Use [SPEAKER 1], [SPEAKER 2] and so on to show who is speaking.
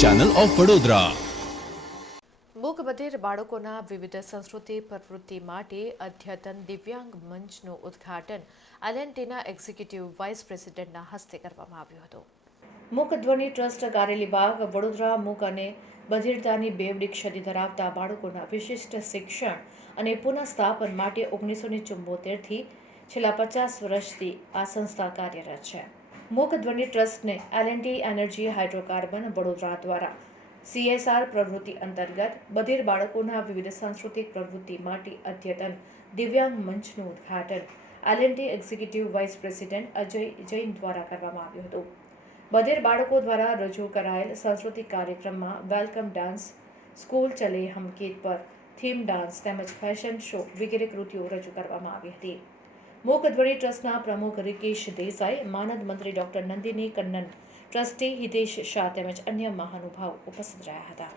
[SPEAKER 1] Channel of Vadodara
[SPEAKER 2] મૂકબધિર બાળકોના વિવિધ સંસ્કૃતિ પ્રવૃત્તિ માટે અધ્યતન દિવ્યાંગ મંચનું ઉદ્ઘાટન એલએનટીના એક્ઝિક્યુટિવ વાઇસ પ્રેસિડેન્ટના હસ્તે કરવામાં આવ્યું હતું. મૂક ધ્વનિ ટ્રસ્ટ કારેલી બાગ વડોદરા મૂક અને બધિરતાની બેવડી ક્ષતિ ધરાવતા બાળકોના વિશિષ્ટ શિક્ષણ અને પુનઃસ્થાપન માટે ઓગણીસો ને ચુંબોતેરથી છેલ્લા પચાસ વર્ષથી આ સંસ્થા કાર્યરત છે. મૂક ધ્વનિ ટ્રસ્ટને એલએનટી એનર્જી હાઇડ્રોકાર્બન વડોદરા દ્વારા. સીએસઆર પ્રવૃત્તિ અંતર્ગત બધિર બાળકોના વિવિધ સાંસ્કૃતિક પ્રવૃત્તિ માટે અદ્યતન દિવ્યાંગ મંચનું ઉદ્ઘાટન LNT executive vice president Ajay Jain દ્વારા કરવામાં આવ્યું હતું. બધેર બાળકો દ્વારા રજૂ કરાયેલ સાંસ્કૃતિક કાર્યક્રમમાં વેલકમ ડાન્સ સ્કૂલ ચલે હમ પર થીમ ડાન્સ તેમજ ફેશન શો વગેરે કૃતિઓ રજૂ કરવામાં આવી હતી. મૂક ટ્રસ્ટના પ્રમુખ રિકેશ દેસાઈ, માનદ મંત્રી ડોક્ટર નંદિની કન્નન, ટ્રસ્ટી હિતેશ શાહ તેમજ અન્ય મહાનુભાવ ઉપસ્થિત રહ્યા હતા.